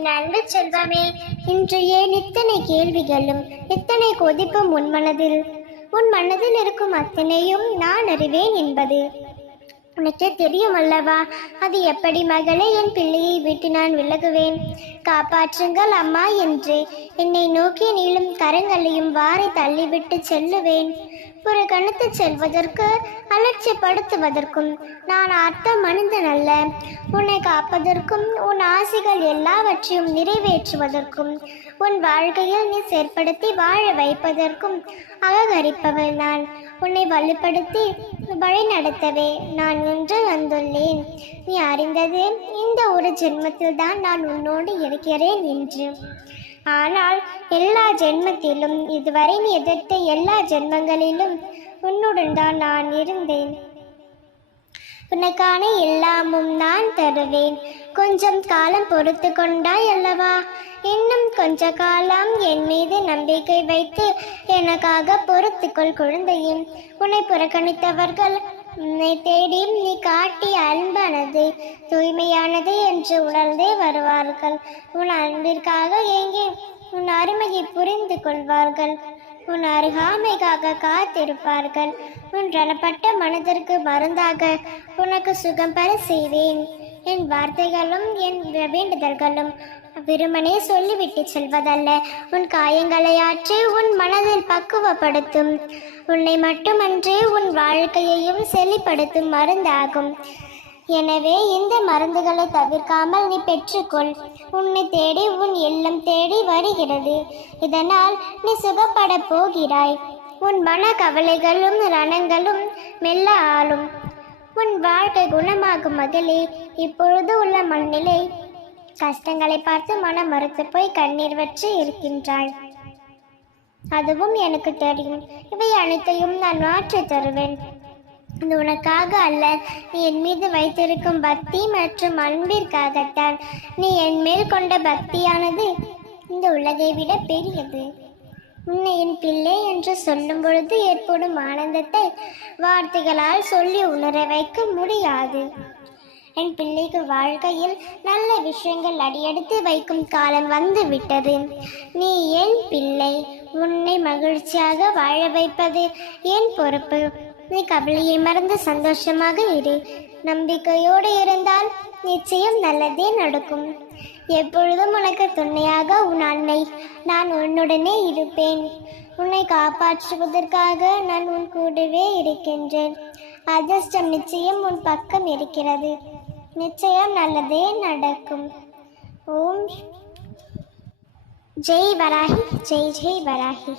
என் அன்பு செல்வமே. இன்று ஏன் இத்தனை கேள்விகளும் இத்தனை கொதிப்பும் உன் மனதில்? உன் மனதில் இருக்கும் அத்தனையும் நான் அறிவேன் என்பது. உனக்கே தெரியும் அல்லவா? அது எப்படி மகளே என் பிள்ளையை விட்டு நான் விலகுவேன்? காப்பாற்றுங்கள் அம்மா என்று என்னை நோக்கி நீளும் கரங்களையும் வாரி தள்ளிவிட்டு செல்லுவேன். ஒரு கணத்து செல்வதற்கு அலட்சியப்படுத்துவதற்கும் நான் அர்த்த மனிதன் அல்ல. உன்னை காப்பதற்கும் உன் ஆசைகள் எல்லாவற்றையும் நிறைவேற்றுவதற்கும் உன் வாழ்க்கையில் நீ செயற்படுத்தி வாழ வைப்பதற்கும் அககரிப்பவள் நான். உன்னை வலுப்படுத்தி வழி நடத்தவே நான் இன்று வந்துள்ளேன். நீ அறிந்தது இந்த ஒரு ஜென்மத்தில் தான் நான் உன்னோடு இருக்கிறேன் என்று. ஆனால் எல்லா ஜென்மத்திலும் இதுவரை நீ எதிர்த்த எல்லா ஜென்மங்களிலும் உன்னுடன் தான் நான் இருந்தேன். உனக்கான எல்லாமும் நான் தருவேன். கொஞ்சம் காலம் பொறுத்து கொண்டாய் அல்லவா? இன்னும் கொஞ்ச காலம் என் மீது நம்பிக்கை வைத்து எனக்காக பொறுத்துக்கொள் குழந்தையும் உன்னை புறக்கணித்தவர்கள் உன்னை தேடியும் நீ காட்டிய அன்பானது தூய்மையானது என்று உணர்ந்தே வருவார்கள். உன் அன்பிற்காக ஏங்கி உன் அருமையை புரிந்து கொள்வார்கள். உன் அருகாமைக்காக காத்திருப்பார்கள். உன் ரணப்பட்ட மனதிற்கு மருந்தாக உனக்கு சுகம் பெற செய்வேன். என் வார்த்தைகளும் என் வேண்டுதல்களும் வெறுமனே சொல்லிவிட்டு செல்வதல்ல. உன் காயங்களை ஆற்றி உன் மனதில் பக்குவப்படுத்தும். உன்னை மட்டுமன்றே உன் வாழ்க்கையையும் செழிப்படுத்தும் மருந்தாகும். எனவே இந்த மருந்துகளை தவிர்க்காமல் நீ பெற்றுக்கொள். உன்னை தேடி உன் இல்லம் தேடி வருகிறது. இதனால் நீ சுகப்பட போகிறாய். உன் மன கவலைகளும் ரணங்களும் மெல்ல ஆளும். உன் வாழ்க்கை குணமாகும் மகளே இப்பொழுது உள்ள மண்ணிலை கஷ்டங்களை பார்த்து மனம் மறுத்து போய் கண்ணீர் வற்றி இருக்கின்றாள். அதுவும் எனக்கு தெரியும். இவை அனைத்தையும் நான் மாற்றி தருவேன். இது உனக்காக அல்ல. நீ என் மீது வைத்திருக்கும் பக்தி மற்றும் அன்பிற்காகத்தான் நீ என் மேல் கொண்ட பக்தியானது இந்த உலகை விட பெரியது. உன்னை என் பிள்ளை என்று சொல்லும் பொழுது ஏற்படும் ஆனந்தத்தை வார்த்தைகளால் சொல்லி உணர வைக்க முடியாது. என் பிள்ளைக்கு வாழ்க்கையில் நல்ல விஷயங்கள் அடியெடுத்து வைக்கும் காலம் வந்து விட்டது நீ என் பிள்ளை உன்னை மகிழ்ச்சியாக வாழ வைப்பது என் பொறுப்பு. நீ கவலையை மறந்து சந்தோஷமாக இரு. நம்பிக்கையோடு இருந்தால் நிச்சயம் நல்லதே நடக்கும். எப்பொழுதும் உனக்கு துணையாக உன் அன்னை நான் உன்னுடனே இருப்பேன். உன்னை காப்பாற்றுவதற்காக நான் உன் கூடவே இருக்கின்றேன். அதிர்ஷ்டம் நிச்சயம் உன் பக்கம் இருக்கிறது. நிச்சயம் நல்லதே நடக்கும். ஓம். ஜெய் வராகி ஜெய் ஜெய் வராகி.